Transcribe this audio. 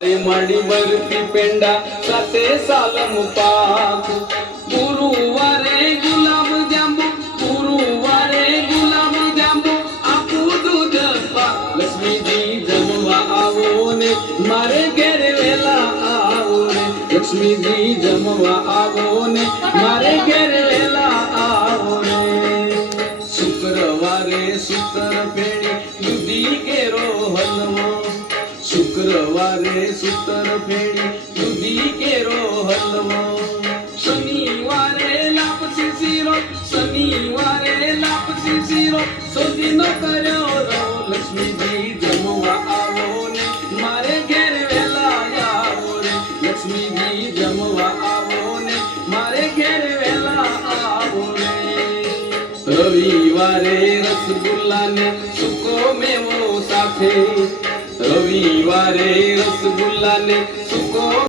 मड़ी बर्फी पेंडा साथे सालम पाक गुरुवारे गुलाब जांबू गुरुवारे गुलाब जांबू आपू दूध पाक लक्ष्मी जी जमवा आवो ने मारे घेर वेला आवो ने लक्ष्मी जी जमवा आवो ने मारे घेर वेला आवो ने शुक्रवारे सूतर फेणी दूधी केरो हलवो शुक्रवारे सूतर फेणी दूधी केरो हलवो शनिवारे लापसी सीरो शनिवारे लापसी सीरो सोजीनो कर्यो रो लक्ष्मी जी जमवा आवो ने मारे घेर वेला आवो रे लक्ष्मी जी जमवा आवो ने मारे घेर वेला आवो रे रविवारे रसगुल्ला ने सुको मेवो साथे रविवारे रसगुल्ला ने सुको